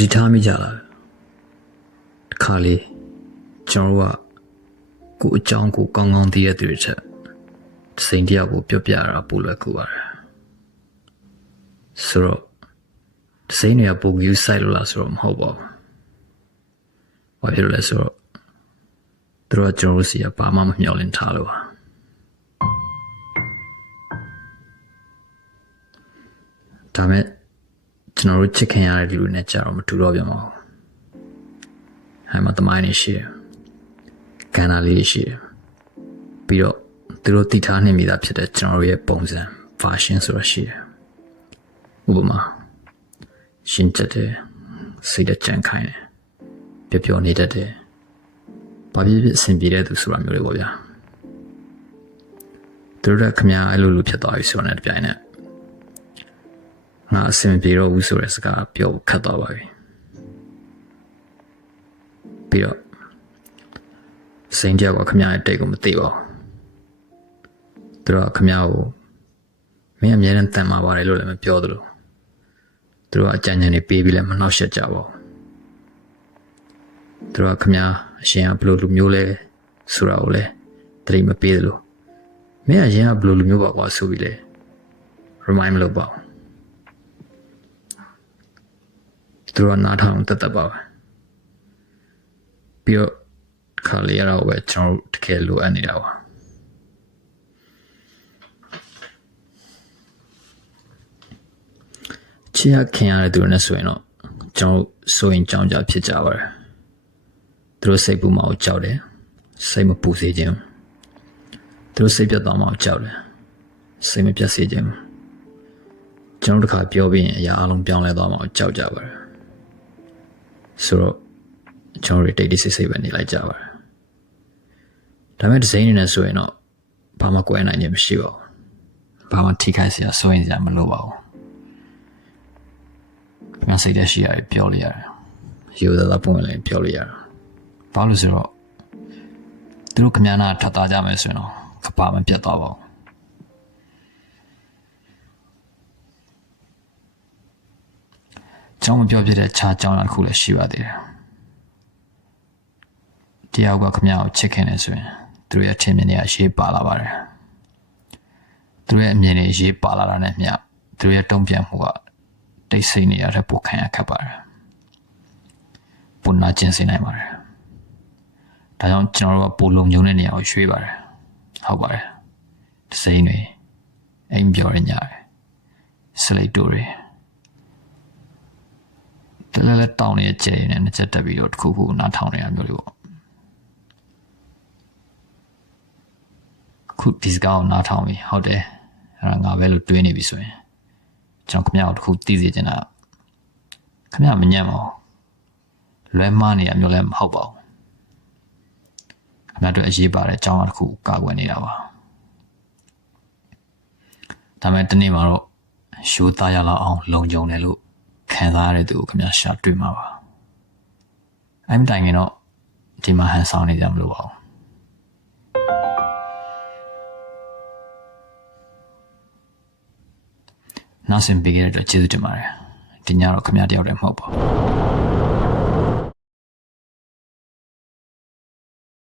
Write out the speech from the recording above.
တိထားမိကြလားတခါလေကျွန်တော်ကကိုအကြောင်းကိုကောင်းကောင်းသိရတဲ့သူတွေချက်စိန်တရားကိုပြောပြရတာပိုလွယ်ကူပါတယ်ဆိုတော့စိန်တွေကပိုယူဆိုင်လို့လားဆိုတော့မဟုတ်ပါဘူးဘာဖြစ်လို့လဲဆိုတော့သူတို့ကကျွန်တော်စီကဘာမှမမျှော်လင့်ထားလို့ပါဒါမဲ့ကျွန်တော်တို့ချစ်ခင်ရတဲ့လူတွေနဲ့ကြတော့မတူတော့ပြန်ပါဘူး။ဟာမသမိုင်းနေရှိတယ်။ကန္နာလေးရှိတယ်။ပြီးတော့သူတို့တည်ထားနေမိတာဖြစ်တဲ့ကျွန်တော်တို့ရဲ့ပုံစံ version ဆိုတာရှိတယ်။ဥပမာရှင်းချက်တဲ့စိတ်တကြံခိုင်းတယ်။ပျော်နေတတ်တယ်။ဘာဖြစ်ဖြစ်အဆင်ပြေတဲ့သူဆိုတာမျိုးတွေပေါ့ဗျာ။သူတို့ကခမအဲ့လိုဖြစ်သွားပြီဆိုတာနဲ့တပြိုင်နက်ငါအဆင်ပြေတော့ဘူးဆိုတဲ့စကားပြောခတ်သွားပါပြီပြီးတော့စိန်ကြောက်ကခမရဲ့တိတ်ကိုမသိပါဘူးသူတို့ကခမကိုမင်းအမြဲတမ်းတန်မာပါတယ်လို့လည်းမပြောသလိုသူတို့ကအကြံဉာဏ်တွေပေးပြီးလည်းမနှောက်ယှက်ကြပါဘူးသူတို့ကခမအရှင်ကဘယ်လိုလူမျိုးလဲဆိုတာကိုလည်းတတိမပေးသလိုမင်းအရင်ကဘယ်လိုလူမျိုးပါကွာဆိုပြီးလေ remind မလုပ်ပါဘူးသူတို့ကနားထောင်တတ်ပါပဲပြီးတော့ခါလေးရတော့ပဲကျွန်တော်တကယ်လိုအပ်နေတာပါချစ်ရခင်ရတဲ့သူတွေနဲ့ဆိုရင်တော့ကျွန်တော်ဆိုရင်ကြောင်းကြဖြစ်ကြပါတယ်သူတို့စိတ်ပူမှကိုကြောက်တယ်စိတ်မပူစေခြင်းသူတို့စိတ်ပြတ်သွားမှကိုကြောက်တယ်စိတ်မပြတ်စေခြင်းကျွန်တော်တခါပြောပြီးရင်အရာအလုံးပြောင်းလဲသွားမှကိုကြောက်ကြပါတယ်ဆိုတော့ကျွန်တော်တို့တိတ်တိတ်ဆိတ်ဆိတ်ပဲနေလိုက်ကြပါတယ်ဒါပေမဲ့ဒီစိမ့်နေနေဆိုရင်တော့ဘာမှကွဲနိုင်ခြင်းမရှိပါဘူးဘာမှထိခိုက်စရာစိုးရင်စရာမလိုပါဘူးငါစိတ်ထဲရှိရတယ်ပြောလို့ရတယ်ရိုးသားသားပုံလည်းပြောလို့ရတယ်ဘာလို့ဆိုတော့သူတို့ခမနာထပ်သားကြမယ်ဆိုရင်တော့ကပါမပြတ်သွားပါဘူးကျောင်းမပြောပြတဲ့ခြားကျောင်းတစ်ခုလည်းရှိပါသေးတယ်။တရားကခမကိုချစ်ခင်နေဆိုရင်သူတို့ရဲ့ထင်မြင်တွေကရေးပါလာပါတယ်။သူတို့ရဲ့အမြင်တွေရေးပါလာတာနဲ့မျှသူတို့ရဲ့တုံ့ပြန်မှုကတိတ်ဆိတ်နေရတဲ့ပုံခံရခက်ပါတယ်။ပုံနာကျင်စေနိုင်ပါတယ်။ဒါကြောင့်ကျွန်တော်တို့ကပုံလုံးညုံတဲ့နေရာကိုရွှေ့ပါတယ်။ဟုတ်ပါတယ်။ဒီစိမ့်တွေအိမ်ပြောရညတယ်။စလိတ်တူတွေတလဲလဲတောင်းနေတဲ့ကြဲနေနဲ့ချက်တက်ပြီးတော့တစ်ခုခုနားထောင်နေရမျိုးလေးပေါ့ခုဒီစကားကိုနားထောင်ပြီဟုတ်တယ်အဲ့ဒါငါပဲလို့တွေးနေပြီဆိုရင်ကျွန်တော်ခမရတစ်ခုသိစေချင်တာခမရမညံ့ပါဘူးလွဲမှားနေရမျိုးလည်းမဟုတ်ပါဘူးခမရတို့အရေးပါတဲ့အကြောင်းအရာတစ်ခုကာကွယ်နေတာပါဒါပေမဲ့ဒီနေ့မှာတော့ရှိုးသားရလောက်အောင်လုံခြုံတယ်လို့ခံစားရတဲ့သူကိုခင်ဗျာရှာတွေ့မှာပါအဲ့ဒီတိုင်ရင်တော့ဒီမှာဟန်ဆောင်နေကြမလို့ပါဘူးနောက်ဆင်ပေးခဲ့တဲ့အတွက်ကျေးဇူးတင်ပါတယ်ဒီညတော့ခင်ဗျာတယောက်တည်းမဟုတ်ပါဘူး